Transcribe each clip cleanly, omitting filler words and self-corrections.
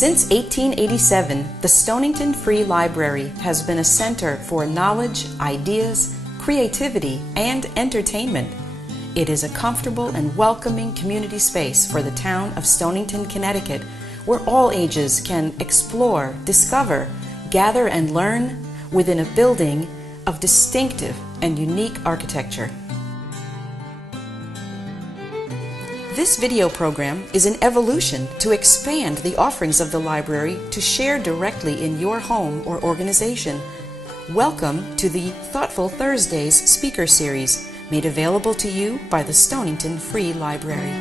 Since 1887, the Stonington Free Library has been a center for knowledge, ideas, creativity, and entertainment. It is a comfortable and welcoming community space for the town of Stonington, Connecticut, where all ages can explore, discover, gather, and learn within a building of distinctive and unique architecture. This video program is an evolution to expand the offerings of the library to share directly in your home or organization. Welcome to the Thoughtful Thursdays speaker series, made available to you by the Stonington Free Library.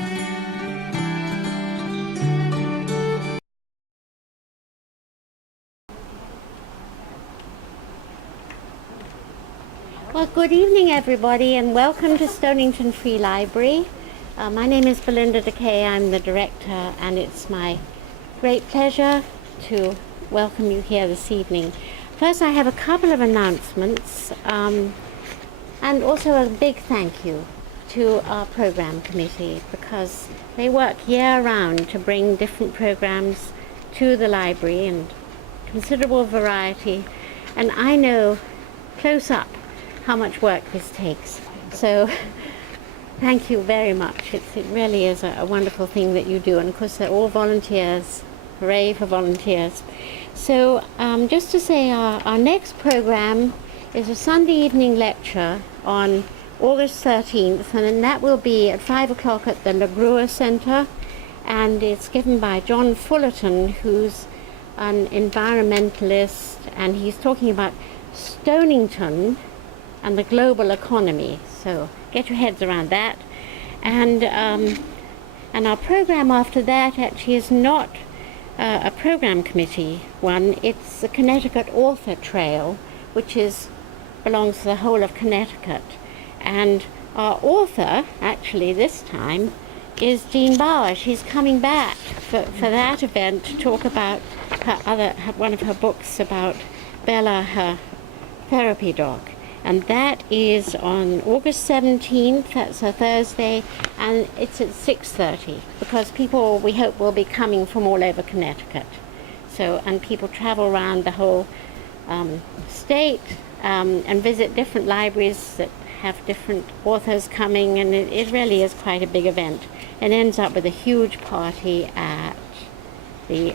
Well, good evening everybody, and welcome to Stonington Free Library. My name is Belinda Decay. I'm the director, and it's my great pleasure to welcome you here this evening. First, I have a couple of announcements, and also a big thank you to our program committee, because they work year-round to bring different programs to the library and considerable variety, and I know close up how much work this takes. So thank you very much. It really is a wonderful thing that you do, and of course they're all volunteers. Hooray for volunteers. So just to say, our next program is a Sunday evening lecture on August 13th, and that will be at 5 o'clock at the LaGrua Center, and it's given by John Fullerton, who's an environmentalist, and he's talking about Stonington and the global economy. So get your heads around that. And our program after that actually is not a program committee one. It's the Connecticut Author Trail, which belongs to the whole of Connecticut. And our author, actually this time, is Jean Baur. She's coming back for that event to talk about one of her books about Bella, her therapy dog. And that is on August 17th, that's a Thursday, and it's at 6:30, because people, we hope, will be coming from all over Connecticut. So, and people travel around the whole state and visit different libraries that have different authors coming, and it really is quite a big event. It ends up with a huge party at the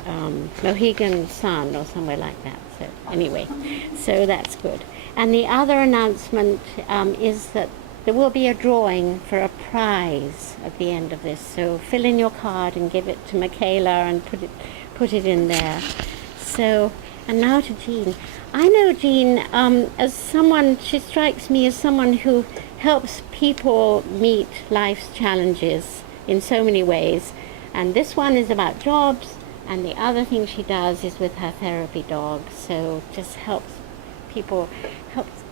Mohegan Sun or somewhere like that. So anyway, so that's good. And the other announcement is that there will be a drawing for a prize at the end of this. So fill in your card and give it to Michaela and put it in there. So, and now to Jean. I know Jean as someone, she strikes me as someone who helps people meet life's challenges in so many ways. And this one is about jobs, and the other thing she does is with her therapy dog. So just helps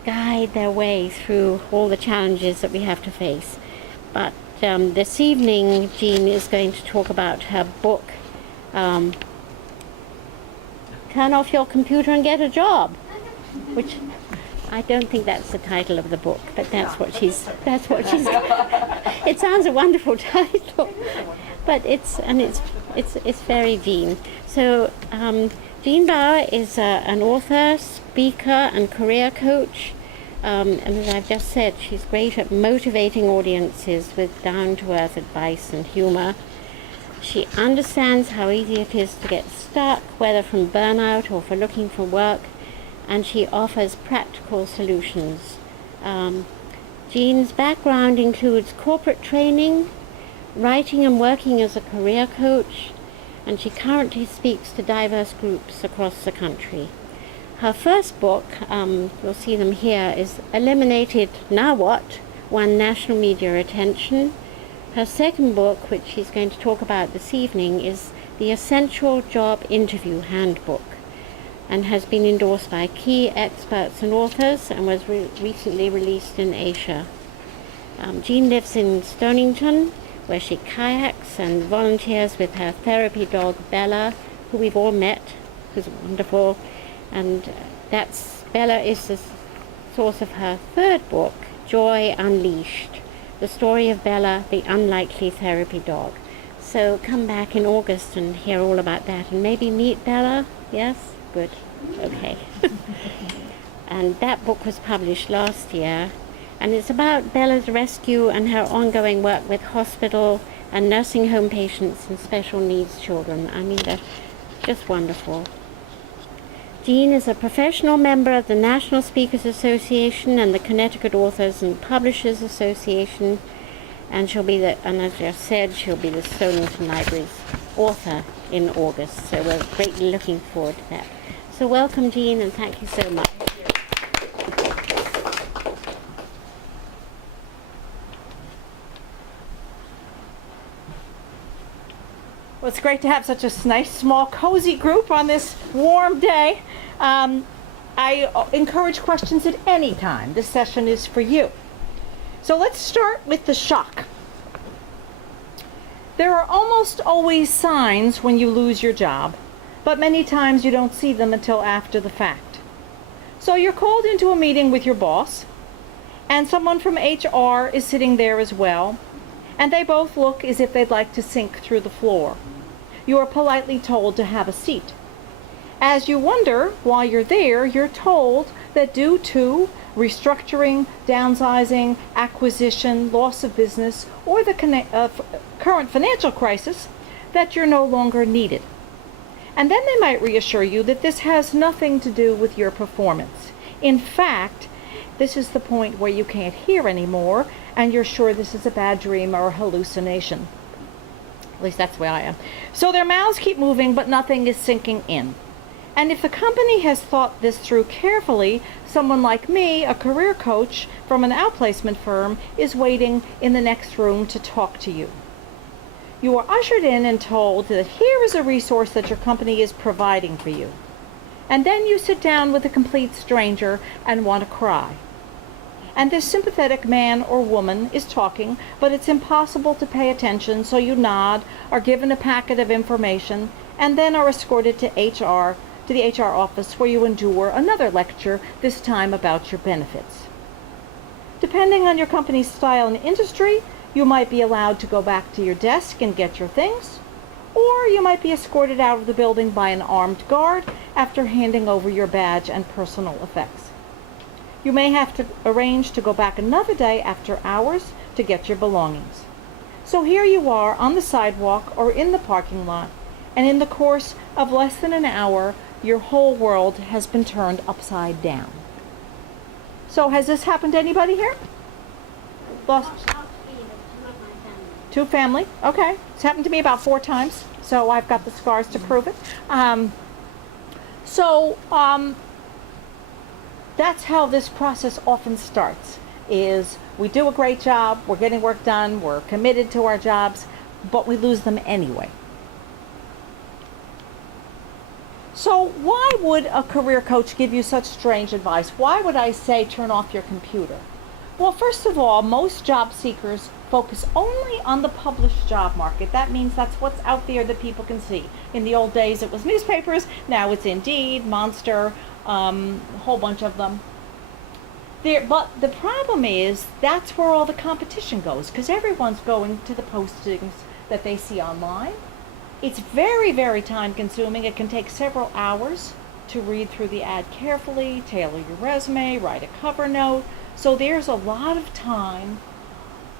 guide their way through all the challenges that we have to face. But this evening, Jean is going to talk about her book, Turn Off Your Computer and Get a Job, which I don't think that's the title of the book, but that's what she's it sounds a wonderful title, but it's very Jean. So Jean Baur is an author, speaker, and career coach. And as I've just said, she's great at motivating audiences with down-to-earth advice and humor. She understands how easy it is to get stuck, whether from burnout or for looking for work, and she offers practical solutions. Jean's background includes corporate training, writing and working as a career coach, and she currently speaks to diverse groups across the country. Her first book, you'll see them here, is Eliminated Now What? Won national media attention. Her second book, which she's going to talk about this evening, is The Essential Job Interview Handbook, and has been endorsed by key experts and authors, and was recently released in Asia. Jean lives in Stonington, where she kayaks and volunteers with her therapy dog Bella, who we've all met, who's wonderful. And Bella is the source of her third book, Joy Unleashed, the story of Bella, the unlikely therapy dog. So come back in August and hear all about that, and maybe meet Bella. Yes? Good. Okay. And that book was published last year, and it's about Bella's rescue and her ongoing work with hospital and nursing home patients and special needs children. I mean, they're just wonderful. Jean is a professional member of the National Speakers Association and the Connecticut Authors and Publishers Association, and and as I said, she'll be the Stonington Library's author in August. So we're greatly looking forward to that. So welcome, Jean, and thank you so much. Well, it's great to have such a nice, small, cozy group on this warm day. I encourage questions at any time. This session is for you. So let's start with the shock. There are almost always signs when you lose your job, but many times you don't see them until after the fact. So you're called into a meeting with your boss, and someone from HR is sitting there as well, and they both look as if they'd like to sink through the floor. You are politely told to have a seat. As you wonder while you're there, you're told that due to restructuring, downsizing, acquisition, loss of business, or the current financial crisis, that you're no longer needed. And then they might reassure you that this has nothing to do with your performance. In fact, this is the point where you can't hear anymore, and you're sure this is a bad dream or a hallucination. At least that's the way I am. So their mouths keep moving, but nothing is sinking in. And if the company has thought this through carefully, someone like me, a career coach from an outplacement firm, is waiting in the next room to talk to you. You are ushered in and told that here is a resource that your company is providing for you. And then you sit down with a complete stranger and want to cry. And this sympathetic man or woman is talking, but it's impossible to pay attention, so you nod, are given a packet of information, and then are escorted to the HR office, where you endure another lecture, this time about your benefits. Depending on your company's style and industry, you might be allowed to go back to your desk and get your things, or you might be escorted out of the building by an armed guard after handing over your badge and personal effects. You may have to arrange to go back another day after hours to get your belongings. So here you are on the sidewalk or in the parking lot, and in the course of less than an hour, your whole world has been turned upside down. So has this happened to anybody here? Lost? Two family? Okay. It's happened to me about 4 times, so I've got the scars to prove it. That's how this process often starts, is we do a great job, we're getting work done, we're committed to our jobs, but we lose them anyway. So why would a career coach give you such strange advice? Why would I say turn off your computer? Well, first of all, most job seekers focus only on the published job market. That means that's what's out there that people can see. In the old days, it was newspapers. Now it's Indeed, Monster, a whole bunch of them. But the problem is that's where all the competition goes, because everyone's going to the postings that they see online. It's very, very time consuming. It can take several hours to read through the ad carefully, tailor your resume, write a cover note. So there's a lot of time.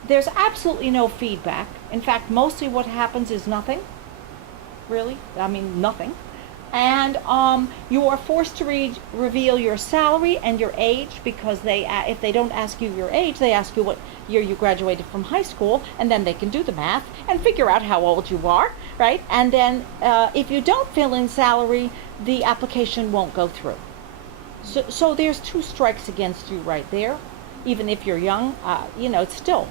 There's absolutely no feedback. In fact, mostly what happens is nothing. Really, I mean nothing. And you are forced to reveal your salary and your age, because if they don't ask you your age, they ask you what year you graduated from high school, and then they can do the math and figure out how old you are, right? And then if you don't fill in salary, the application won't go through. So there's 2 strikes against you right there. Even if you're young, it's still,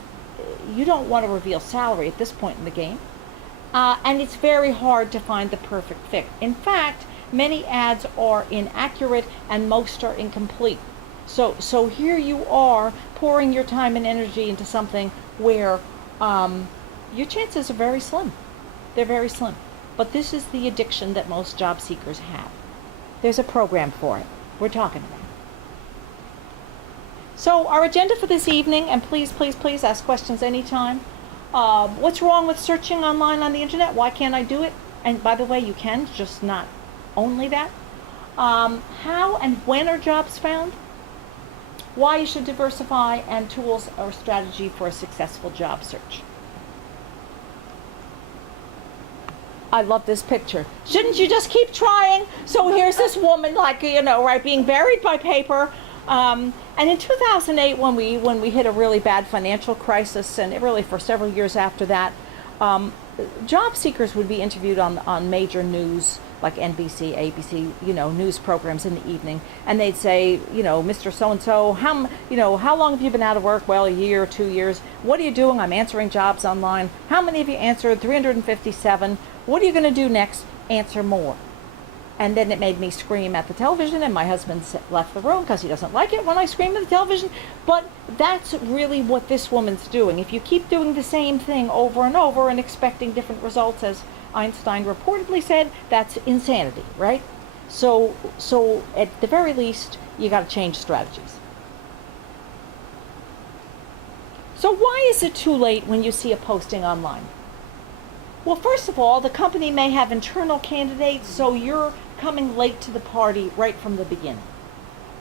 you don't want to reveal salary at this point in the game. And it's very hard to find the perfect fit. In fact, many ads are inaccurate and most are incomplete. So here you are pouring your time and energy into something where your chances are very slim. They're very slim. But this is the addiction that most job seekers have. There's a program for it. We're talking about it. So our agenda for this evening, and please, please, please ask questions anytime. What's wrong with searching online on the internet? Why can't I do it? And by the way, you can, just not only that. How and when are jobs found? Why you should diversify, and tools or strategy for a successful job search. I love this picture. Shouldn't you just keep trying? So here's this woman, like, right, being buried by paper. And in 2008, when we hit a really bad financial crisis, and really for several years after that, job seekers would be interviewed on major news like NBC, ABC, news programs in the evening, and they'd say, Mr. So-and-so, how long have you been out of work? Well, a year or 2 years. What are you doing? I'm answering jobs online. How many of you answered? 357. What are you going to do next? Answer more. And then it made me scream at the television, and my husband left the room because he doesn't like it when I scream at the television. But that's really what this woman's doing. If you keep doing the same thing over and over and expecting different results, as Einstein reportedly said, that's insanity, right? So at the very least, you got to change strategies. So why is it too late when you see a posting online? Well, first of all, the company may have internal candidates, so you're coming late to the party right from the beginning.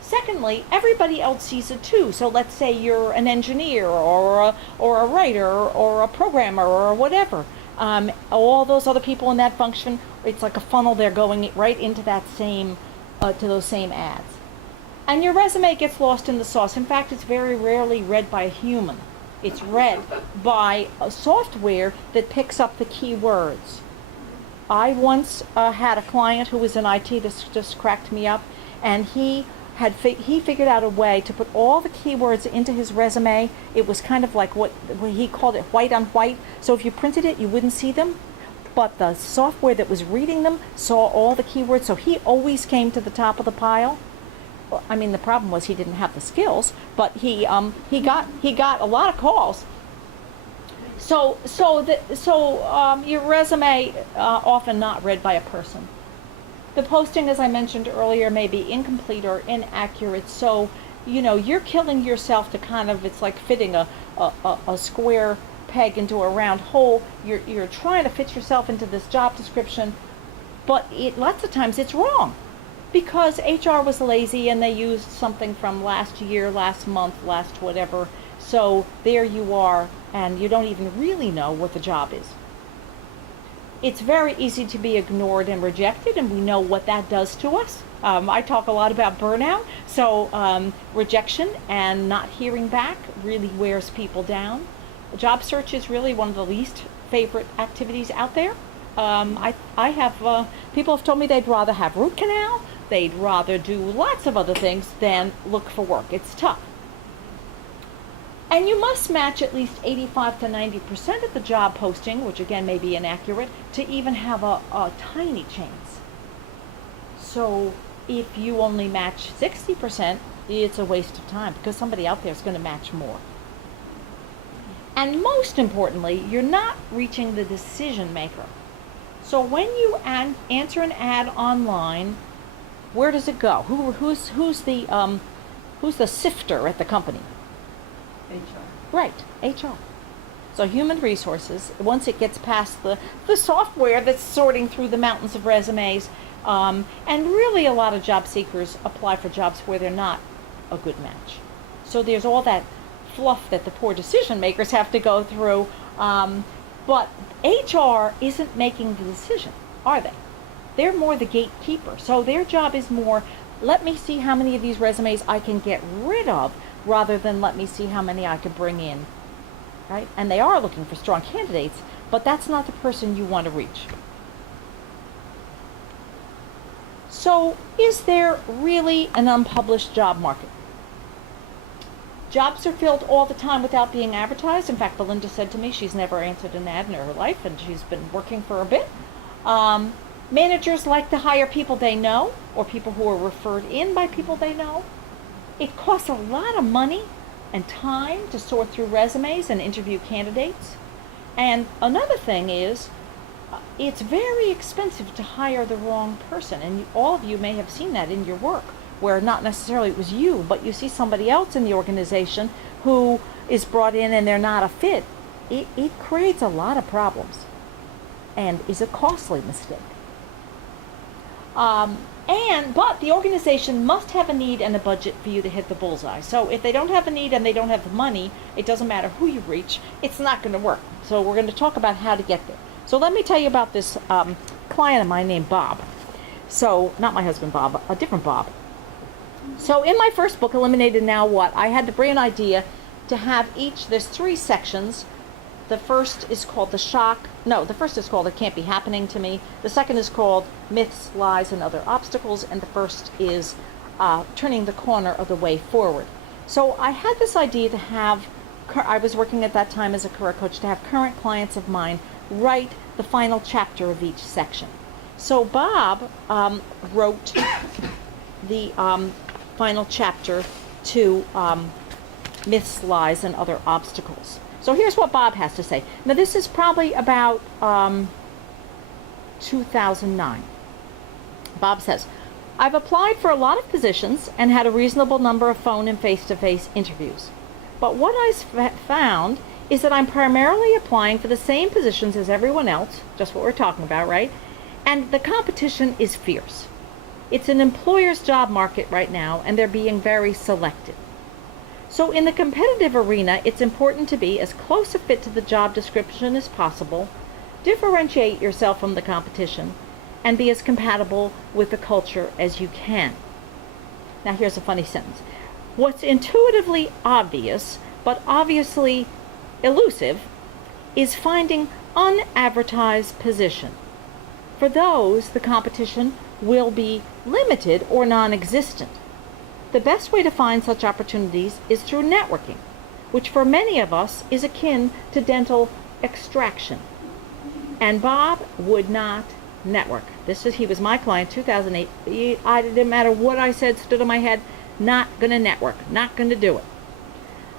Secondly, everybody else sees it too. So let's say you're an engineer or a writer or a programmer or whatever. All those other people in that function, it's like a funnel. They're going right into that to those same ads. And your resume gets lost in the sauce. In fact, it's very rarely read by a human. It's read by a software that picks up the keywords. I once had a client who was in IT. This just cracked me up, and he figured out a way to put all the keywords into his resume. It was kind of like what he called it, white on white. So if you printed it, you wouldn't see them, but the software that was reading them saw all the keywords. So he always came to the top of the pile. I mean, the problem was he didn't have the skills, but he got a lot of calls. So your resume often not read by a person. The posting, as I mentioned earlier, may be incomplete or inaccurate. So you're killing yourself to it's like fitting a square peg into a round hole. You're trying to fit yourself into this job description, but lots of times it's wrong. Because HR was lazy and they used something from last year, last month, last whatever. So there you are, and you don't even really know what the job is. It's very easy to be ignored and rejected, and we know what that does to us. I talk a lot about burnout, so rejection and not hearing back really wears people down. Job search is really one of the least favorite activities out there. I have people have told me they'd rather have root canal. They'd rather do lots of other things than look for work. It's tough. And you must match at least 85 to 90% of the job posting, which again may be inaccurate, to even have a tiny chance. So if you only match 60%, it's a waste of time because somebody out there is going to match more. And most importantly, you're not reaching the decision maker. So when you answer an ad online, where does it go? Who's the sifter at the company? HR. Right, HR. So human resources, once it gets past the software that's sorting through the mountains of resumes, and really a lot of job seekers apply for jobs where they're not a good match. So there's all that fluff that the poor decision makers have to go through, but HR isn't making the decision, are they? They're more the gatekeeper. So their job is more, let me see how many of these resumes I can get rid of, rather than let me see how many I could bring in, right? And they are looking for strong candidates, but that's not the person you want to reach. So is there really an unpublished job market? Jobs are filled all the time without being advertised. In fact, Belinda said to me she's never answered an ad in her life, and she's been working for a bit. Managers like to hire people they know, or people who are referred in by people they know. It costs a lot of money and time to sort through resumes and interview candidates. And another thing is, it's very expensive to hire the wrong person. And all of you may have seen that in your work, where not necessarily it was you, but you see somebody else in the organization who is brought in and they're not a fit. it creates a lot of problems and is a costly mistake. But the organization must have a need and a budget for you to hit the bullseye. So if they don't have a need and they don't have the money, it doesn't matter who you reach, it's not going to work. So we're going to talk about how to get there. So let me tell you about this client of mine named Bob. So, not my husband Bob, a different Bob. So in my first book, Eliminated Now What, I had the brilliant idea to have there's 3 sections. The first is called the first is called It Can't Be Happening to Me. The second is called Myths, Lies, and Other Obstacles. And the first is Turning the Corner of the Way Forward. So I had this idea to have, I was working at that time as a career coach, to have current clients of mine write the final chapter of each section. So Bob wrote the final chapter to Myths, Lies, and Other Obstacles. So here's what Bob has to say. Now this is probably about 2009. Bob says, I've applied for a lot of positions and had a reasonable number of phone and face-to-face interviews. But what I've found is that I'm primarily applying for the same positions as everyone else, just what we're talking about, right? And the competition is fierce. It's an employer's job market right now, and they're being very selective. So in the competitive arena, it's important to be as close a fit to the job description as possible, differentiate yourself from the competition, and be as compatible with the culture as you can. Now here's a funny sentence. What's intuitively obvious, but obviously elusive, is finding unadvertised position. For those, the competition will be limited or non-existent. The best way to find such opportunities is through networking, which for many of us is akin to dental extraction. And Bob would not network. He was my client, 2008. I didn't matter what I said, stood on my head, not going to network, not going to do it.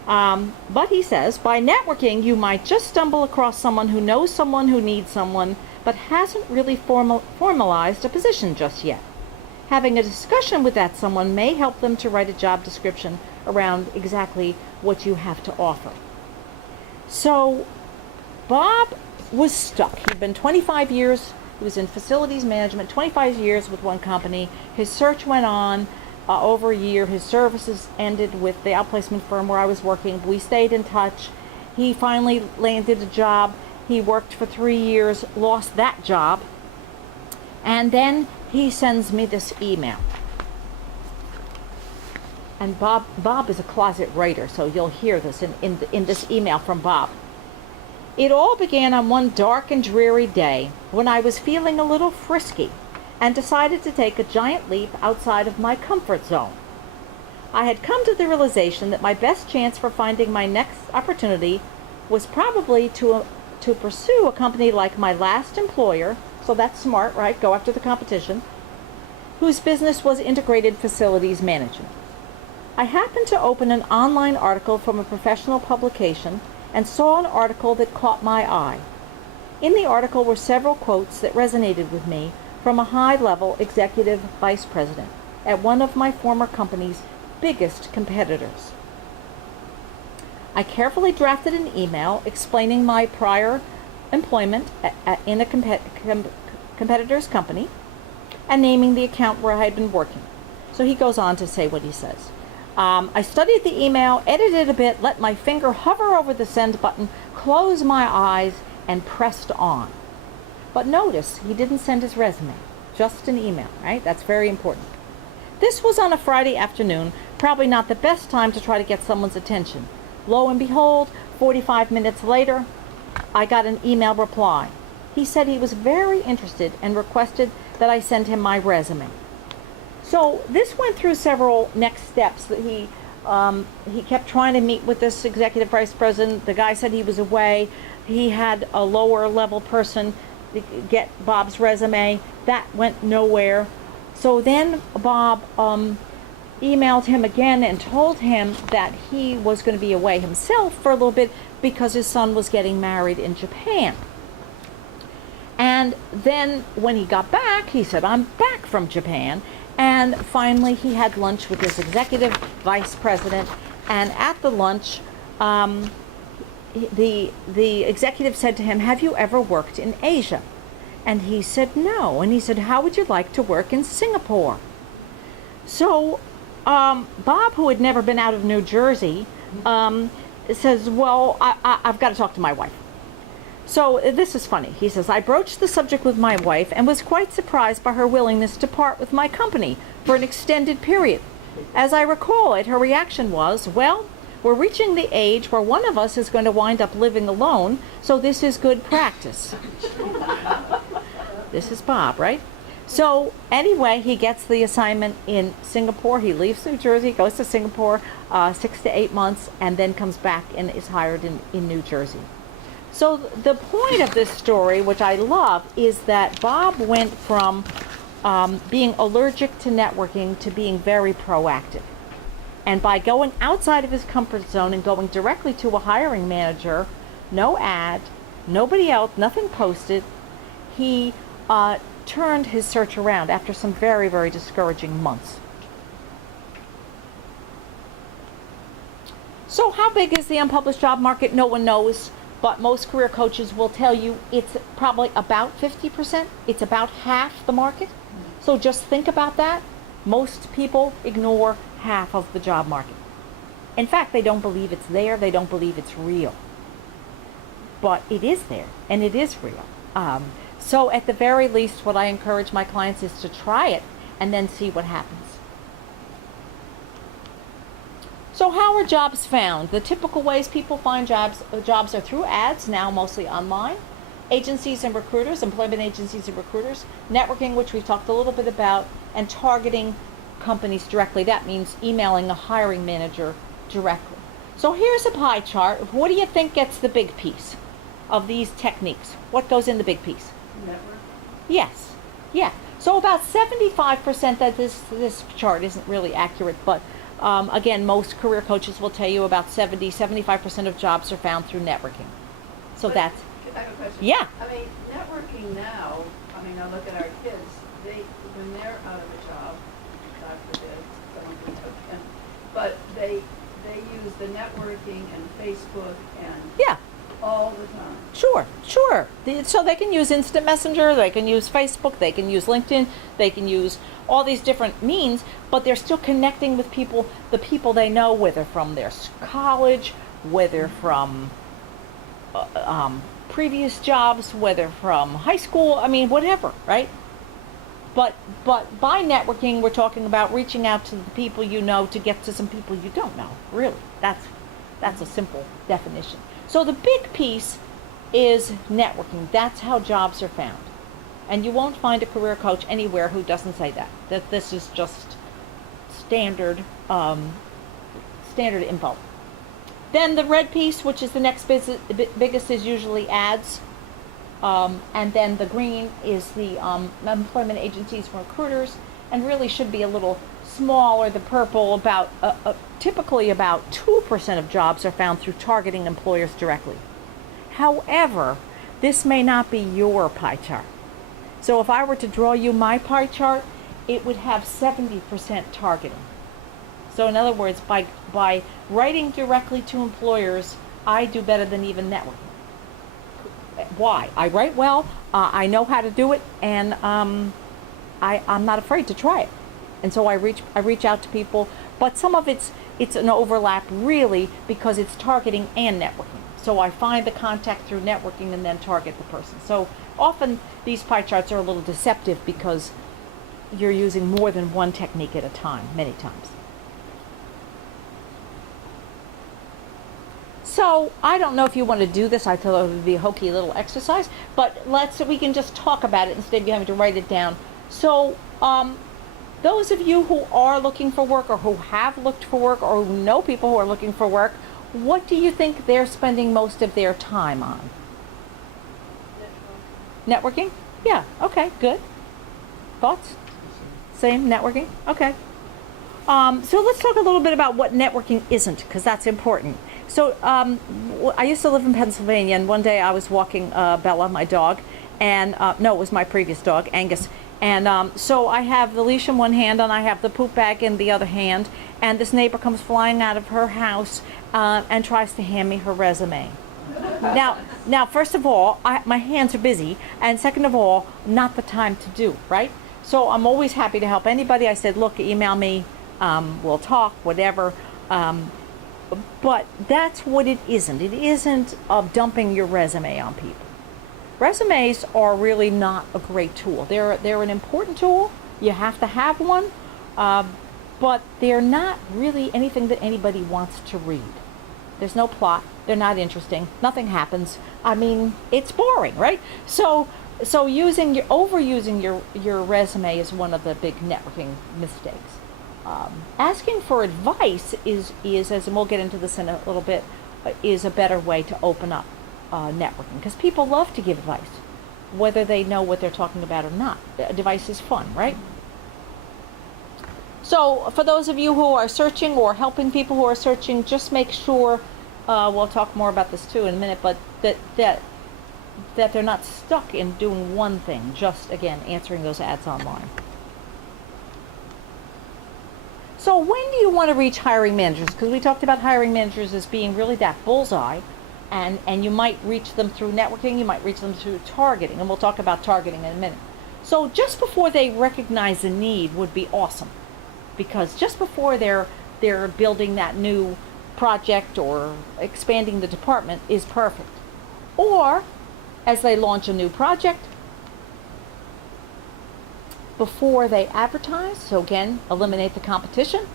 But he says, by networking, you might just stumble across someone who knows someone who needs someone, but hasn't really formalized a position just yet. Having a discussion with that someone may help them to write a job description around exactly what you have to offer. So Bob was stuck. He'd been 25 years, he was in facilities management, 25 years with one company. His search went on over a year. His services ended with the outplacement firm where I was working. We stayed in touch. He finally landed a job. He worked for 3 years, lost that job, and then he sends me this email. And Bob is a closet writer, so you'll hear this in this email from Bob. It all began on one dark and dreary day when I was feeling a little frisky and decided to take a giant leap outside of my comfort zone. I had come to the realization that my best chance for finding my next opportunity was probably to pursue a company like my last employer, so that's smart, right? Go after the competition, whose business was integrated facilities management. I happened to open an online article from a professional publication and saw an article that caught my eye. In the article were several quotes that resonated with me from a high-level executive vice president at one of my former company's biggest competitors. I carefully drafted an email explaining my prior employment in a competitor's company and naming the account where I had been working. So he goes on to say what he says. I studied the email, edited a bit, let my finger hover over the send button, closed my eyes, and pressed on. But notice, he didn't send his resume, just an email, right? That's very important. This was on a Friday afternoon, probably not the best time to try to get someone's attention. Lo and behold, 45 minutes later, I got an email reply. He said he was very interested and requested that I send him my resume. So this went through several next steps. That he kept trying to meet with this executive vice president. The guy said he was away. He had a lower level person get Bob's resume. That went nowhere. So then Bob emailed him again and told him that he was going to be away himself for a little bit because his son was getting married in Japan. And then when he got back, he said, I'm back from Japan. And finally, he had lunch with his executive vice president. And at the lunch, the executive said to him, "Have you ever worked in Asia?" And he said, "No." And he said, "How would you like to work in Singapore?" So Bob, who had never been out of New Jersey, says, "Well, I've got to talk to my wife." So this is funny. He says, "I broached the subject with my wife and was quite surprised by her willingness to part with my company for an extended period. As I recall it, her reaction was, 'Well, we're reaching the age where one of us is going to wind up living alone, so this is good practice.'" This is Bob, right? So anyway, he gets the assignment in Singapore. He leaves New Jersey, goes to Singapore 6 to 8 months, and then comes back and is hired in New Jersey. So the point of this story, which I love, is that Bob went from being allergic to networking to being very proactive. And by going outside of his comfort zone and going directly to a hiring manager, no ad, nobody else, nothing posted, he turned his search around after some very, very discouraging months. So how big is the unpublished job market? No one knows, but most career coaches will tell you it's probably about 50%. It's about half the market. So just think about that. Most people ignore half of the job market. In fact, they don't believe it's there. They don't believe it's real. But it is there, and it is real. So at the very least, what I encourage my clients is to try it and then see what happens. So how are jobs found? The typical ways people find jobs are through ads, now mostly online, agencies and recruiters, employment agencies and recruiters, networking, which we've talked a little bit about, and targeting companies directly. That means emailing a hiring manager directly. So here's a pie chart. What do you think gets the big piece of these techniques? What goes in the big piece? Network. Yes. Yeah. So about 75%, that this chart isn't really accurate, but again, most career coaches will tell you about 75% of jobs are found through networking. So But that's, I have a question. yeah. I mean, networking now, I look at our kids, when they're out of a job, God forbid, someone can took them, but they use the networking and Facebook and Yeah. all the time. Sure. So they can use Instant Messenger, they can use Facebook, they can use LinkedIn, they can use all these different means, but they're still connecting with people, the people they know, whether from their college, whether from previous jobs, whether from high school, whatever, right? But by networking, we're talking about reaching out to the people you know to get to some people you don't know, really. That's a simple definition. So the big piece is networking. That's how jobs are found. And you won't find a career coach anywhere who doesn't say that this is just standard info. Then the red piece, which is the next biggest, is usually ads. And then the green is the employment agencies and recruiters, and really should be a little smaller. The purple, typically about 2% of jobs are found through targeting employers directly. However, this may not be your pie chart. So if I were to draw you my pie chart, it would have 70% targeting. So in other words, by writing directly to employers, I do better than even networking. Why? I write well, I know how to do it, and I'm not afraid to try it. And so I reach out to people, but some of it's an overlap really because it's targeting and networking. So I find the contact through networking and then target the person. So often these pie charts are a little deceptive because you're using more than one technique at a time, many times. So I don't know if you want to do this. I thought it would be a hokey little exercise, but we can just talk about it instead of you having to write it down. So those of you who are looking for work or who have looked for work or who know people who are looking for work, what do you think they're spending most of their time on? Networking? Yeah, okay, good. Thoughts? Same, networking? Okay. So let's talk a little bit about what networking isn't, because that's important. So I used to live in Pennsylvania, and one day I was walking Bella, my dog, and no, it was my previous dog, Angus. And so I have the leash in one hand and I have the poop bag in the other hand, and this neighbor comes flying out of her house and tries to hand me her resume. Now, first of all, my hands are busy, and second of all, not the time to do, right? So I'm always happy to help anybody. I said, look, email me, we'll talk, whatever. But that's what it isn't. It isn't dumping your resume on people. Resumes are really not a great tool. They're an important tool. You have to have one, but they're not really anything that anybody wants to read. There's no plot. They're not interesting. Nothing happens. I mean, it's boring, right? So overusing your resume is one of the big networking mistakes. Asking for advice is, as and we'll get into this in a little bit, is a better way to open up networking, because people love to give advice, whether they know what they're talking about or not. Advice is fun, right? So for those of you who are searching or helping people who are searching, just make sure, we'll talk more about this too in a minute, but that they're not stuck in doing one thing, just, again, answering those ads online. So when do you want to reach hiring managers? Because we talked about hiring managers as being really that bullseye, and you might reach them through networking, you might reach them through targeting, and we'll talk about targeting in a minute. So just before they recognize a need would be awesome, because just before they're building that new project or expanding the department is perfect. Or as they launch a new project, before they advertise, so again, eliminate the competition.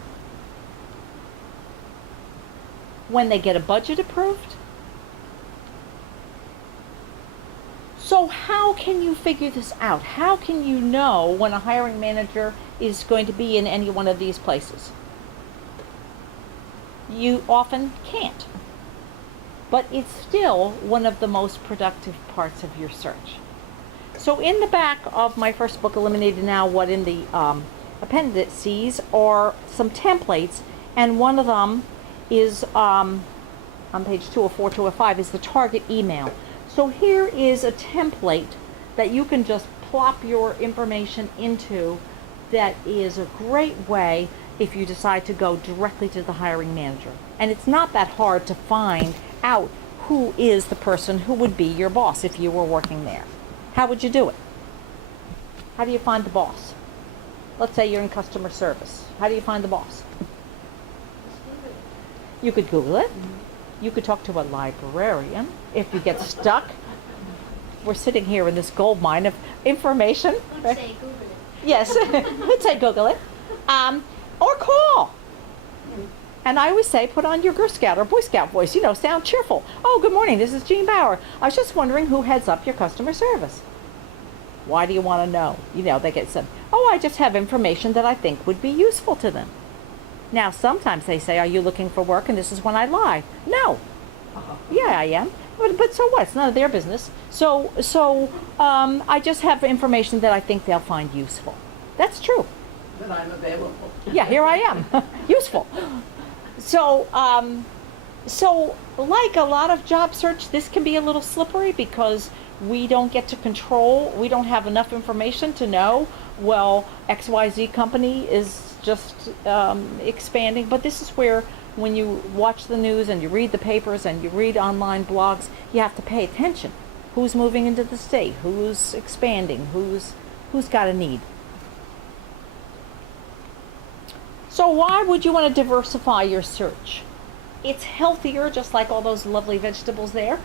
When they get a budget approved. So how can you figure this out? How can you know when a hiring manager is going to be in any one of these places? You often can't. But it's still one of the most productive parts of your search. So in the back of my first book, Eliminated Now, what in the appendices are some templates, and one of them is on page 204, 205 is the target email. So here is a template that you can just plop your information into that is a great way if you decide to go directly to the hiring manager. And it's not that hard to find out who is the person who would be your boss if you were working there. How would you do it? How do you find the boss? Let's say you're in customer service. How do you find the boss? You could Google it. You could talk to a librarian if you get stuck. We're sitting here in this gold mine of information. Let's say Google it. Yes, let's say Google it. Or call. And I always say, put on your Girl Scout or Boy Scout voice, sound cheerful. Oh, good morning, this is Jean Baur. I was just wondering who heads up your customer service. Why do you want to know? They get some, I just have information that I think would be useful to them. Now, sometimes they say, are you looking for work? And this is when I lie. No. Yeah, I am. But so what? It's none of their business. So I just have information that I think they'll find useful. That's true. That I'm available. Yeah, here I am. Useful. So like a lot of job search, this can be a little slippery because we don't get to control, we don't have enough information to know, well, XYZ company is just expanding. But this is where, when you watch the news and you read the papers and you read online blogs, you have to pay attention. Who's moving into the state? Who's expanding? Who's got a need? So why would you want to diversify your search? It's healthier, just like all those lovely vegetables there.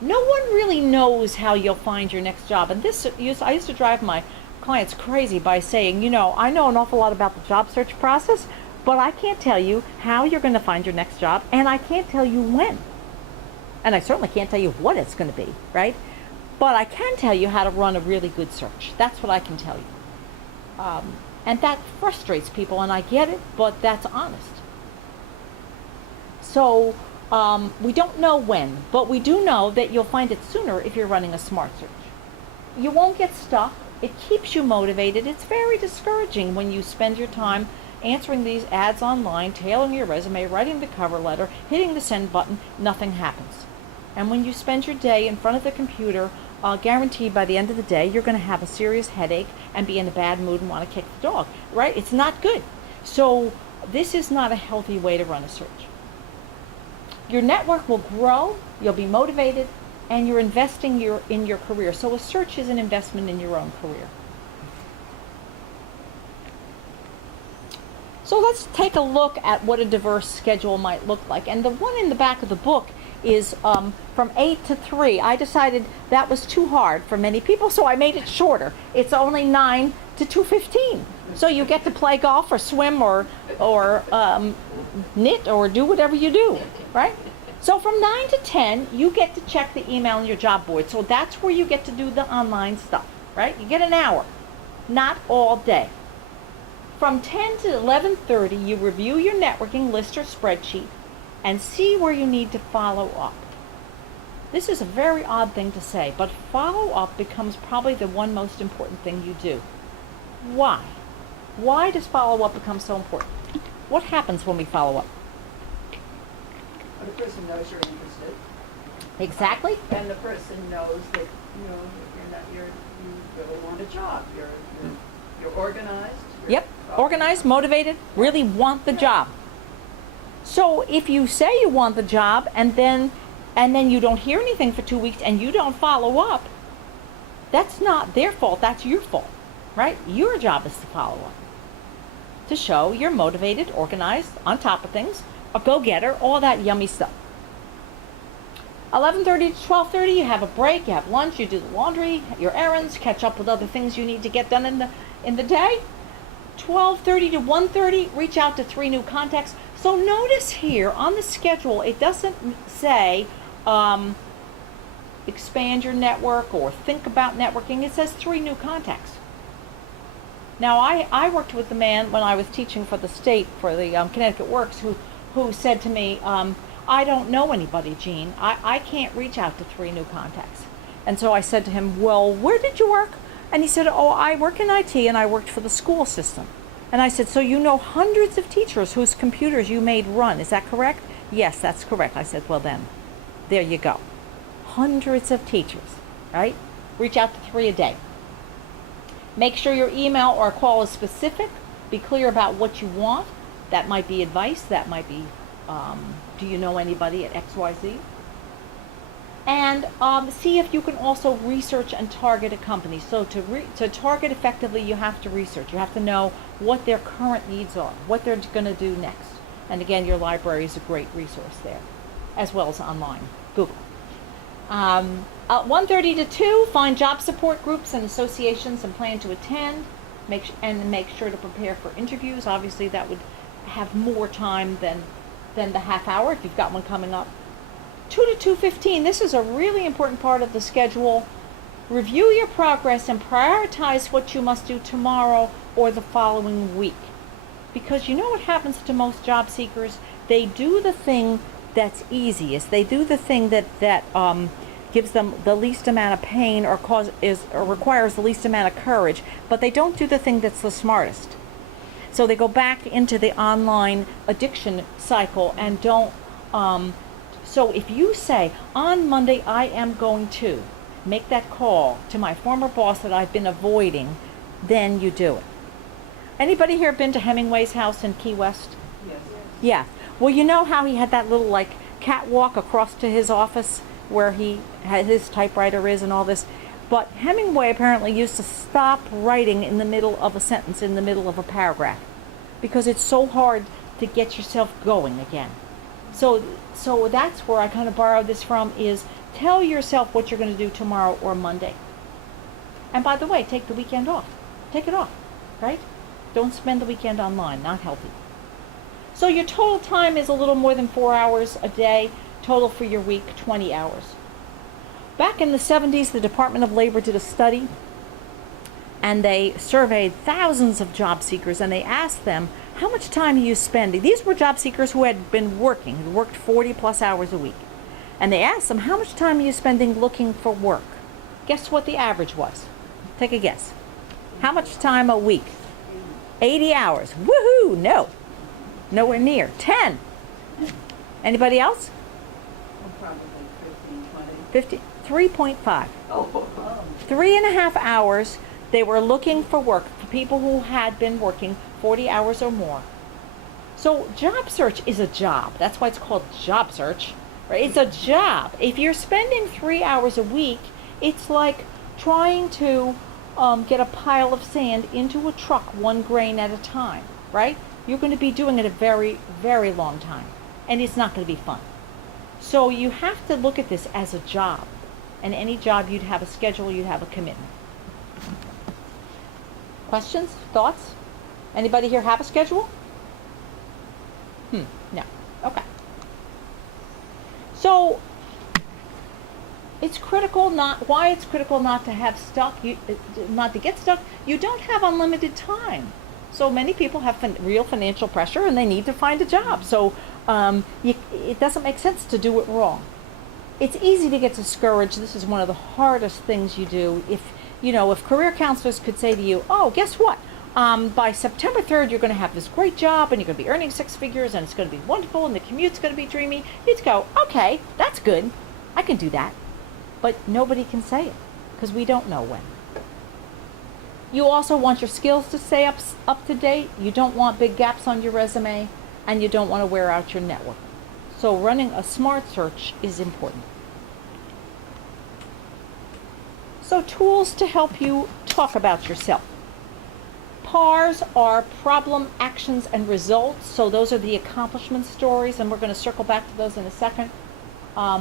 No one really knows how you'll find your next job. And I used to drive my clients crazy by saying, I know an awful lot about the job search process, but I can't tell you how you're going to find your next job, and I can't tell you when. And I certainly can't tell you what it's going to be, right? But I can tell you how to run a really good search. That's what I can tell you. And that frustrates people, and I get it, but that's honest. So we don't know when, but we do know that you'll find it sooner if you're running a smart search. You won't get stuck. It keeps you motivated. It's very discouraging when you spend your time answering these ads online, tailoring your resume, writing the cover letter, hitting the send button, nothing happens. And when you spend your day in front of the computer, guaranteed by the end of the day, you're going to have a serious headache and be in a bad mood and want to kick the dog, right? It's not good. So this is not a healthy way to run a search. Your network will grow, you'll be motivated, and you're investing in your career. So a search is an investment in your own career. So let's take a look at what a diverse schedule might look like. And the one in the back of the book is from 8 to 3. I decided that was too hard for many people, so I made it shorter. It's only 9 to 2:15. So you get to play golf or swim or knit or do whatever you do, right? So from 9 to 10, you get to check the email on your job board. So that's where you get to do the online stuff, right? You get an hour, not all day. From 10 to 11:30, you review your networking list or spreadsheet and see where you need to follow up. This is a very odd thing to say, but follow up becomes probably the one most important thing you do. Why? Why does follow up become so important? What happens when we follow up? The person knows you're interested. Exactly. And the person knows that, you really want a job. You're organized. Yep. Organized, motivated, really want the job. So if you say you want the job and then you don't hear anything for 2 weeks and you don't follow up, that's not their fault, that's your fault, right? Your job is to follow up. To show you're motivated, organized, on top of things, a go-getter, all that yummy stuff. 11:30 to 12:30, you have a break, you have lunch, you do the laundry, your errands, catch up with other things you need to get done in the day. 12:30 to 1:30, reach out to 3 new contacts. So notice here on the schedule, it doesn't say expand your network or think about networking. It says 3 new contacts. Now, I worked with a man when I was teaching for the state, for the Connecticut Works, who said to me, I don't know anybody, Jean. I can't reach out to 3 new contacts. And so I said to him, well, where did you work? And he said, oh, I work in IT and I worked for the school system. And I said, so you know hundreds of teachers whose computers you made run, is that correct? Yes, that's correct. I said, well then, there you go. Hundreds of teachers, right? Reach out to 3 a day. Make sure your email or call is specific. Be clear about what you want. That might be advice. That might be, do you know anybody at XYZ? And see if you can also research and target a company. So to target effectively, you have to research. You have to know what their current needs are, what they're going to do next. And again, your library is a great resource there, as well as online, Google. 1:30 to 2, find job support groups and associations and plan to attend. Make sure to prepare for interviews. Obviously, that would have more time than the half hour if you've got one coming up. 2 to 2:15, this is a really important part of the schedule. Review your progress and prioritize what you must do tomorrow or the following week. Because you know what happens to most job seekers? They do the thing that's easiest. They do the thing that gives them the least amount of pain or requires the least amount of courage, but they don't do the thing that's the smartest. So they go back into the online addiction cycle and don't. So if you say, on Monday I am going to make that call to my former boss that I've been avoiding, then you do it. Anybody here been to Hemingway's house in Key West? Yes. Yeah. Well, you know how he had that little catwalk across to his office where he had his typewriter is and all this. But Hemingway apparently used to stop writing in the middle of a sentence, in the middle of a paragraph, because it's so hard to get yourself going again. So that's where I kind of borrowed this from, is tell yourself what you're going to do tomorrow or Monday. And by the way, take the weekend off. Take it off, right? Don't spend the weekend online, not healthy. So your total time is a little more than 4 hours a day. Total for your week, 20 hours. Back in the 70s, the Department of Labor did a study, and they surveyed thousands of job seekers, and they asked them, how much time are you spending? These were job seekers who had been working, who worked 40 plus hours a week. And they asked them, how much time are you spending looking for work? Guess what the average was? Take a guess. How much time a week? 80 hours. Woohoo! No. Nowhere near. 10. Anybody else? Probably 15, 20. 3.5. Oh. 3.5 hours they were looking for work for people who had been working 40 hours or more. So job search is a job. That's why it's called job search, right? It's a job. If you're spending 3 hours a week, it's like trying to get a pile of sand into a truck 1 grain at a time, right? You're going to be doing it a very, very long time, and it's not going to be fun. So you have to look at this as a job. And any job, you'd have a schedule, you'd have a commitment. Questions? Thoughts? Anybody here have a schedule? No. Okay. So it's critical why it's critical not to have stuck, not to get stuck. You don't have unlimited time. So many people have real financial pressure and they need to find a job. So it doesn't make sense to do it wrong. It's easy to get discouraged. This is one of the hardest things you do. If career counselors could say to you, oh, guess what? By September 3rd, you're going to have this great job and you're going to be earning 6 figures and it's going to be wonderful and the commute's going to be dreamy. You'd go, okay, that's good. I can do that. But nobody can say it because we don't know when. You also want your skills to stay up to date. You don't want big gaps on your resume and you don't want to wear out your network. So running a smart search is important. So tools to help you talk about yourself. PARs are problem, actions, and results. So those are the accomplishment stories, and we're going to circle back to those in a second.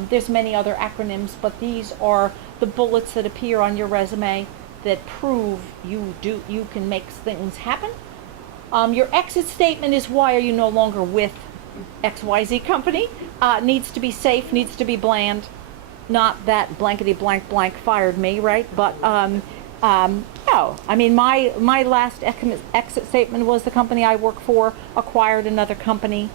There's many other acronyms, but these are the bullets that appear on your resume that prove you can make things happen. Your exit statement is why are you no longer with XYZ company. Needs to be safe, needs to be bland. Not that blankety blank blank fired me, right? But no, I mean my last exit statement was the company I work for acquired another company,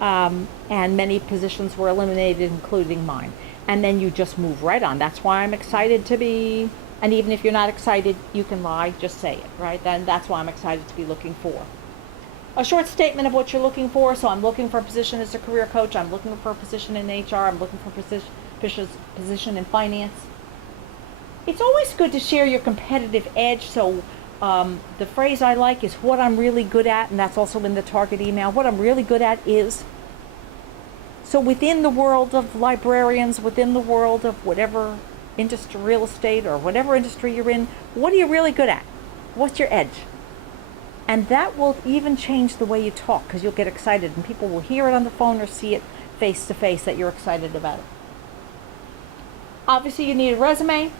and many positions were eliminated, including mine. And then you just move right on. That's why I'm excited to be. And even if you're not excited, you can lie. Just say it, right? Then that's why I'm excited to be looking for. A short statement of what you're looking for. So I'm looking for a position as a career coach. I'm looking for a position in HR. I'm looking for a position in finance. It's always good to share your competitive edge. So the phrase I like is what I'm really good at, and that's also in the target email. What I'm really good at is. So within the world of librarians, within the world of whatever industry, real estate, or whatever industry you're in, what are you really good at? What's your edge? And that will even change the way you talk because you'll get excited and people will hear it on the phone or see it face to face that you're excited about it. Obviously you need a resume,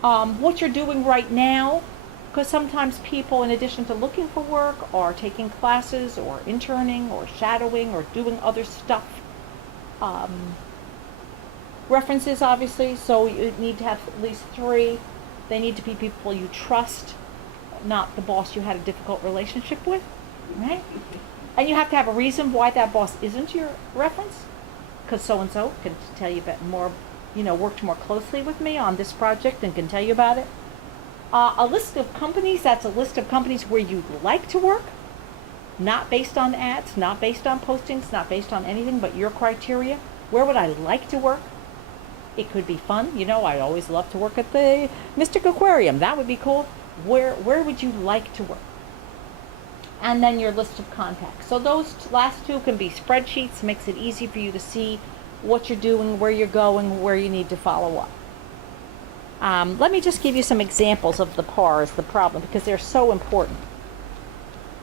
what you're doing right now, because sometimes people, in addition to looking for work, are taking classes or interning or shadowing or doing other stuff. References, obviously, so you need to have at least 3. They need to be people you trust, not the boss you had a difficult relationship with, right? And you have to have a reason why that boss isn't your reference, because so-and-so can tell you about more, worked more closely with me on this project and can tell you about it. A list of companies, that's a list of companies where you'd like to work, not based on ads, not based on postings, not based on anything but your criteria. Where would I like to work? It could be fun. I always love to work at the Mystic Aquarium. That would be cool. Where would you like to work? And then your list of contacts. So those last 2 can be spreadsheets. Makes it easy for you to see what you're doing, where you're going, where you need to follow up. Let me just give you some examples of the PARs, the problem, because they're so important.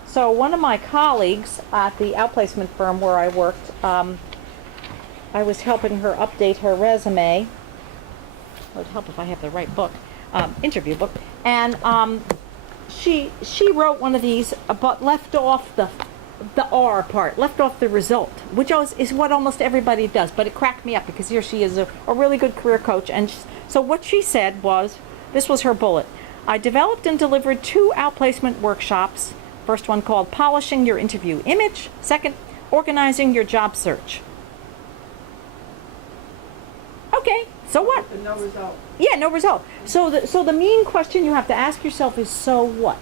So one of my colleagues at the outplacement firm where I worked, I was helping her update her resume. It would help if I have the right book, interview book. And she wrote one of these, but left off the R part, left off the result, which is what almost everybody does. But it cracked me up because here she is, a really good career coach. And so what she said was, this was her bullet. I developed and delivered 2 outplacement workshops. First one called Polishing Your Interview Image. Second, Organizing Your Job Search. Okay, so what? No result. Yeah, no result. So the main question you have to ask yourself is, so what?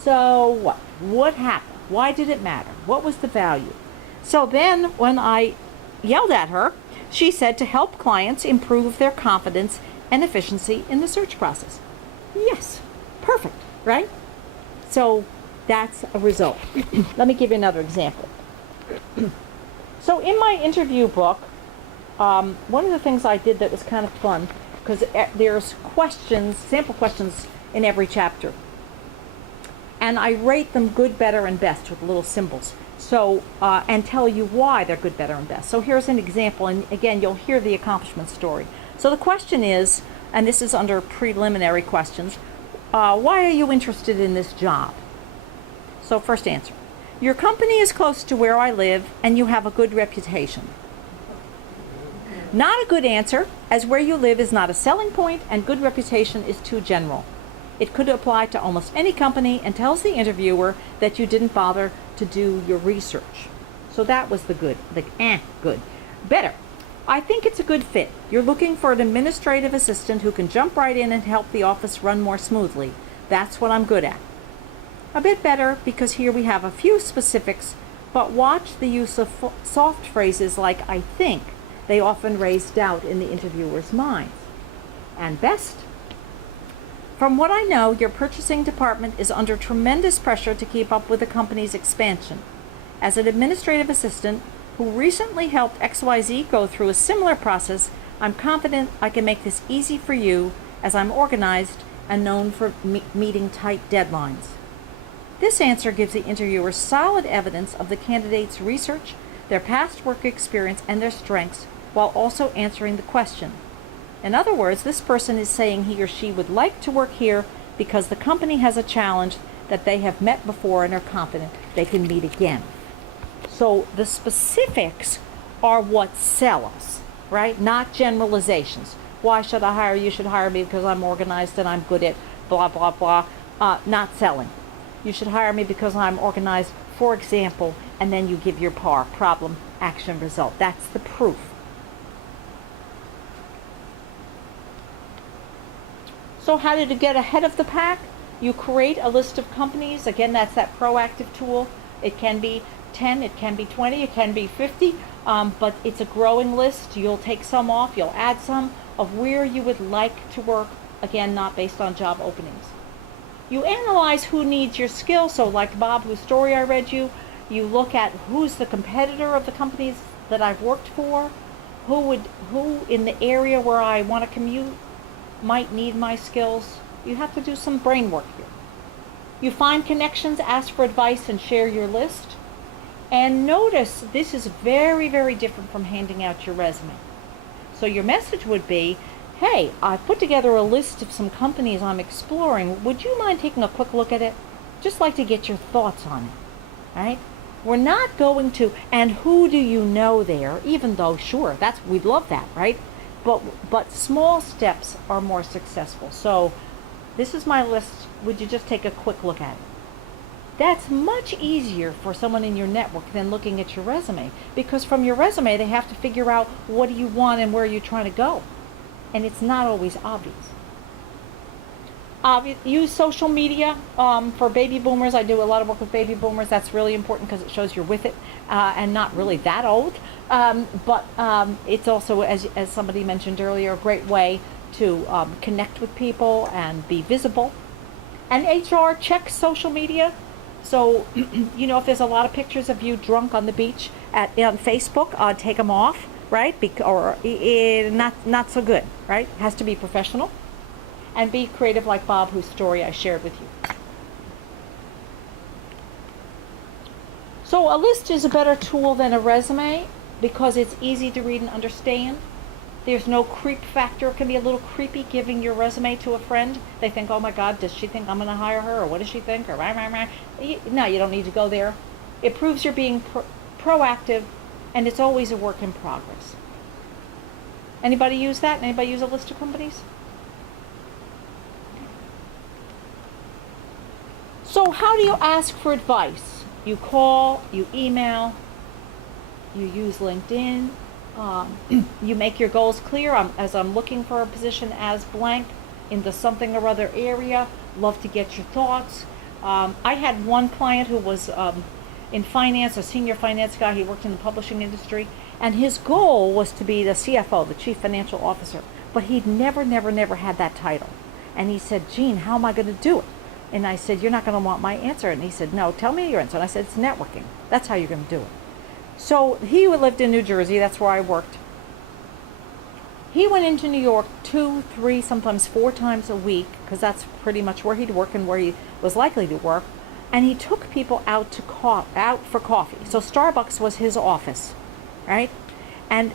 So what? What happened? Why did it matter? What was the value? So then when I yelled at her, she said to help clients improve their confidence and efficiency in the search process. Yes, perfect, right? So that's a result. Let me give you another example. So in my interview book, one of the things I did that was kind of fun, because there's questions, sample questions in every chapter. And I rate them good, better, and best with little symbols. So, and tell you why they're good, better, and best. So here's an example, and again, you'll hear the accomplishment story. So the question is, and this is under preliminary questions, why are you interested in this job? So first answer, your company is close to where I live and you have a good reputation. Not a good answer, as where you live is not a selling point and good reputation is too general. It could apply to almost any company and tells the interviewer that you didn't bother to do your research. So that was the good, good. Better. I think it's a good fit. You're looking for an administrative assistant who can jump right in and help the office run more smoothly. That's what I'm good at. A bit better, because here we have a few specifics, but watch the use of soft phrases like I think. They often raise doubt in the interviewer's mind. And best. From what I know, your purchasing department is under tremendous pressure to keep up with the company's expansion. As an administrative assistant who recently helped XYZ go through a similar process, I'm confident I can make this easy for you, as I'm organized and known for meeting tight deadlines. This answer gives the interviewer solid evidence of the candidate's research, their past work experience, and their strengths, while also answering the question. In other words, this person is saying he or she would like to work here because the company has a challenge that they have met before and are confident they can meet again. So the specifics are what sell us, right? Not generalizations. Why should I hire you? You should hire me because I'm organized and I'm good at blah, blah, blah. Not selling. You should hire me because I'm organized, for example, and then you give your PAR, problem, action, result. That's the proof. So how did you get ahead of the pack? You create a list of companies. Again, that's that proactive tool. It can be 10, it can be 20, it can be 50, but it's a growing list. You'll take some off, you'll add some of where you would like to work, again, not based on job openings. You analyze who needs your skill, so like Bob, whose story I read you look at who's the competitor of the companies that I've worked for, who in the area where I want to commute might need my skills. You have to do some brain work here. You find connections, ask for advice, and share your list. And notice this is very, very different from handing out your resume. So your message would be, hey, I've put together a list of some companies I'm exploring. Would you mind taking a quick look at it? Just like to get your thoughts on it, right? We're not going to, and who do you know there, even though, sure, we'd love that, right? But small steps are more successful. So this is my list. Would you just take a quick look at it? That's much easier for someone in your network than looking at your resume, because from your resume, they have to figure out what do you want and where you're trying to go. And it's not always obvious. Use social media for baby boomers. I do a lot of work with baby boomers. That's really important because it shows you're with it and not really that old. But it's also, as somebody mentioned earlier, a great way to connect with people and be visible. And HR checks social media. So, if there's a lot of pictures of you drunk on the beach on Facebook, take them off, right? Or not so good, right? It has to be professional. And be creative like Bob, whose story I shared with you. So a list is a better tool than a resume because it's easy to read and understand. There's no creep factor. It can be a little creepy giving your resume to a friend. They think, oh my God, does she think I'm going to hire her? Or what does she think? Or rah, rah, rah. No, you don't need to go there. It proves you're being proactive, and it's always a work in progress. Anybody use that? Anybody use a list of companies? So how do you ask for advice? You call, you email, you use LinkedIn. You make your goals clear. As I'm looking for a position as blank in the something or other area, love to get your thoughts. I had one client who was in finance, a senior finance guy. He worked in the publishing industry, and his goal was to be the CFO, the Chief Financial Officer, but he'd never had that title. And he said, Jean, how am I going to do it? And I said, you're not going to want my answer. And he said, no, tell me your answer. And I said, it's networking. That's how you're going to do it. So he lived in New Jersey. That's where I worked. He went into New York 2, 3, sometimes 4 times a week, because that's pretty much where he'd work and where he was likely to work. And he took people out out for coffee. So Starbucks was his office, right? And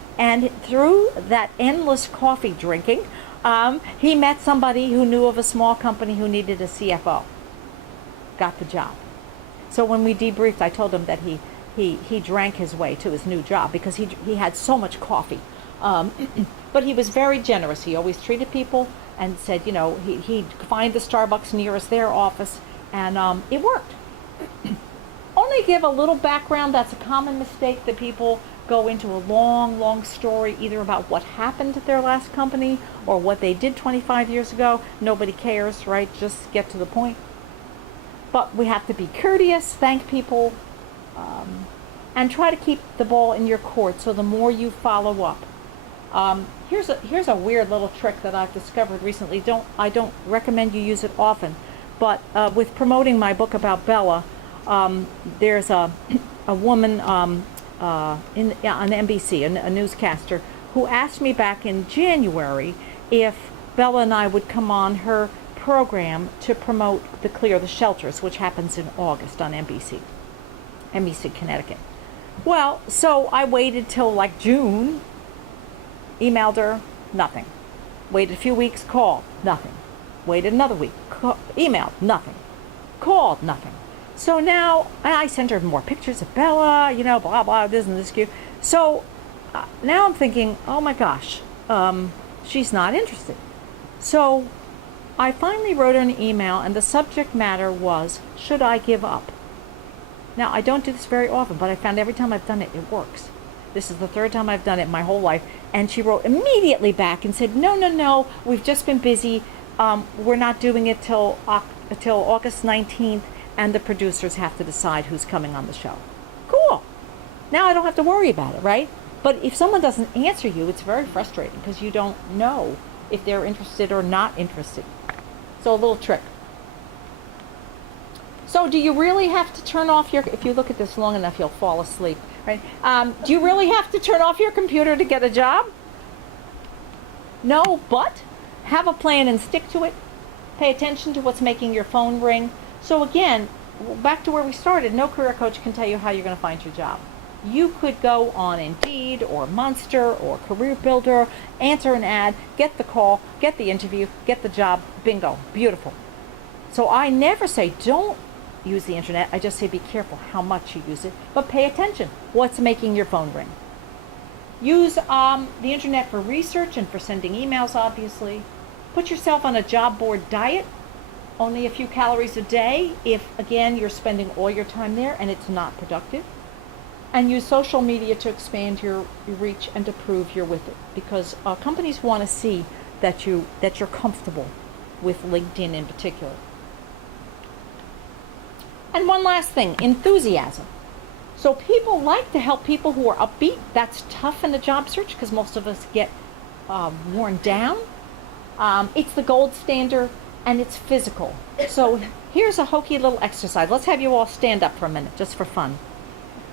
through that endless coffee drinking, he met somebody who knew of a small company who needed a CFO. Got the job. So when we debriefed, I told him that he drank his way to his new job because he had so much coffee. But he was very generous. He always treated people and said, he'd find the Starbucks nearest their office, and it worked. Only give a little background. That's a common mistake that people go into a long, long story either about what happened at their last company or what they did 25 years ago. Nobody cares, right? Just get to the point. But we have to be courteous, thank people, and try to keep the ball in your court. So the more you follow up. Here's a weird little trick that I've discovered recently. I don't recommend you use it often, but with promoting my book about Bella, there's a woman on NBC, a newscaster, who asked me back in January if Bella and I would come on her program to promote the Clear the Shelters, which happens in August on NBC Connecticut. Well, so I waited till like June, emailed her, nothing. Waited a few weeks, called, nothing. Waited another week, emailed, nothing. Called, nothing. So now I sent her more pictures of Bella, blah, blah, this and this. So now I'm thinking, oh my gosh, she's not interested. So I finally wrote her an email, and the subject matter was, should I give up? Now, I don't do this very often, but I found every time I've done it, it works. This is the 3rd time I've done it in my whole life. And she wrote immediately back and said, no, we've just been busy. We're not doing it till August 19th, and the producers have to decide who's coming on the show. Cool. Now I don't have to worry about it, right? But if someone doesn't answer you, it's very frustrating because you don't know if they're interested or not interested. So a little trick. So do you really have to turn off if you look at this long enough, you'll fall asleep, right? Do you really have to turn off your computer to get a job? No, but have a plan and stick to it. Pay attention to what's making your phone ring. So again, back to where we started, no career coach can tell you how you're going to find your job. You could go on Indeed or Monster or Career Builder, answer an ad, get the call, get the interview, get the job, bingo, beautiful. So I never say don't use the internet. I just say be careful how much you use it, but pay attention. What's making your phone ring? Use the internet for research and for sending emails, obviously. Put yourself on a job board diet, only a few calories a day if, again, you're spending all your time there and it's not productive. And use social media to expand your reach and to prove you're with it, because companies want to see that you're comfortable with LinkedIn in particular. And one last thing, enthusiasm. So people like to help people who are upbeat. That's tough in the job search because most of us get worn down. It's the gold standard, and it's physical. So here's a hokey little exercise. Let's have you all stand up for a minute, just for fun.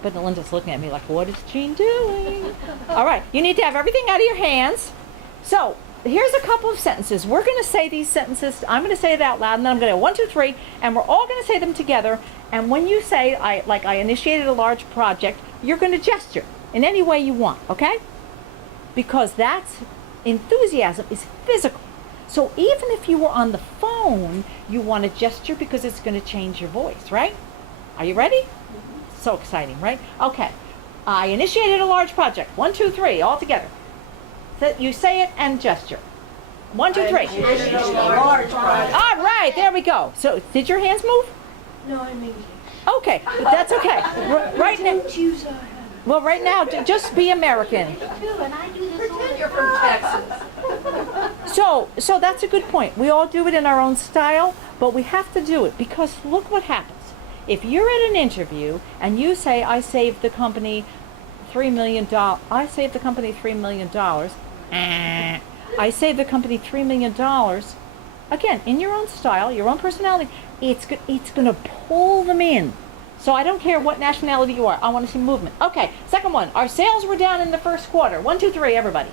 But Linda's looking at me like, what is Jean doing? All right, you need to have everything out of your hands. So here's a couple of sentences. We're going to say these sentences. I'm going to say it out loud, and then I'm going to go 1, 2, 3, and we're all going to say them together. And when you say, I initiated a large project, you're going to gesture in any way you want, okay? Because that's enthusiasm is physical. So even if you were on the phone, you want to gesture because it's going to change your voice, right? Are you ready? So exciting, right? Okay. I initiated a large project. 1, 2, 3, all together. So you say it and gesture. 1, 2, 3. I initiated a large project. All right, there we go. So did your hands move? No, I'm English. Okay, but that's okay. Right now, Choose a well, right now, just be American. Pretend you're from Texas. So that's a good point. We all do it in our own style, but we have to do it because look what happens. If you're at an interview and you say, I saved the company $3 million, I saved the company $3 million, I saved the company $3 million, again, in your own style, your own personality, it's going to pull them in. So I don't care what nationality you are. I want to see movement. Okay, second one. Our sales were down in the first quarter. 1, 2, 3, everybody.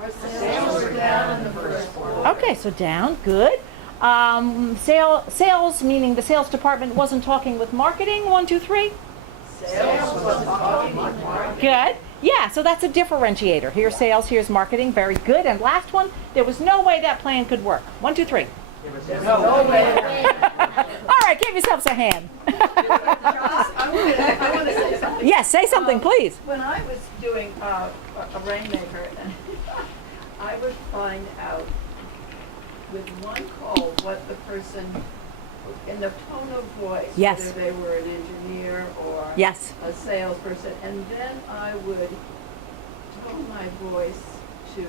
Our sales were down in the first quarter. Okay, so down, good. Sales, meaning the sales department wasn't talking with marketing. 1, 2, 3. Sales was talking with marketing. Good. Yeah, so that's a differentiator. Here's sales, here's marketing. Very good. And last one, there was no way that plan could work. 1, 2, 3. No way. All right, give yourselves a hand. I want to say something. Yes, say something, please. When I was doing a rainmaker, and I would find out with one call what the person, in the tone of voice, Yes. whether they were an engineer or Yes. a salesperson, and then I would tone my voice to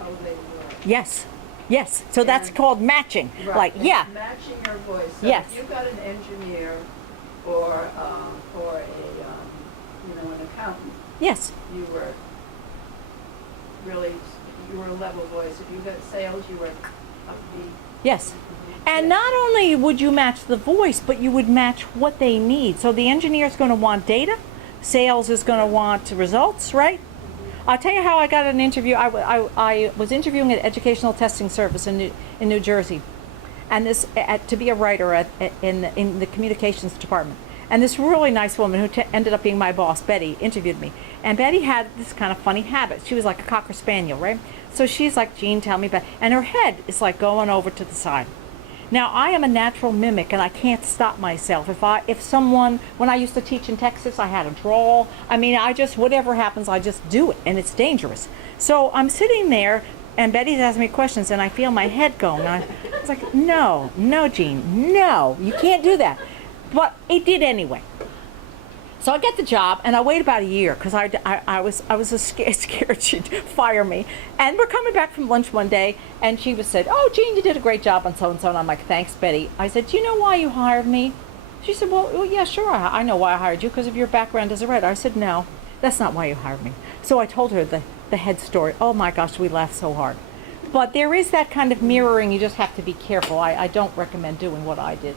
how they were. Yes. Yes. So that's And- called matching. Right, Like, and yeah. matching your voice. So Yes. if you got an engineer or a an accountant, Yes. you were a level voice. If you got sales, you were upbeat. Yes. And not only would you match the voice, but you would match what they need. So the engineer is going to want data. Sales is going to want results, right? I'll tell you how I got an interview. I was interviewing at Educational Testing Service in New Jersey, and to be a writer in the communications department. And this really nice woman who ended up being my boss, Betty, interviewed me. And Betty had this kind of funny habit. She was like a Cocker Spaniel, right? So she's like, Jean, tell me about, and her head is like going over to the side. Now, I am a natural mimic, and I can't stop myself. If someone, when I used to teach in Texas, I had a drawl. I mean, whatever happens, I just do it, and it's dangerous. So I'm sitting there, and Betty's asking me questions, and I feel my head going. I was like, no, Jean, no, you can't do that. But it did anyway. So I get the job, and I wait about a year because I was scared she'd fire me. And we're coming back from lunch one day, and she said, "Oh, Jean, you did a great job on so and so." And I'm like, "Thanks, Betty." I said, "Do you know why you hired me?" She said, "Well, yeah, sure, I know why I hired you, because of your background as a writer." I said, "No, that's not why you hired me." So I told her the head story. Oh my gosh, we laughed so hard. But there is that kind of mirroring. You just have to be careful. I don't recommend doing what I did.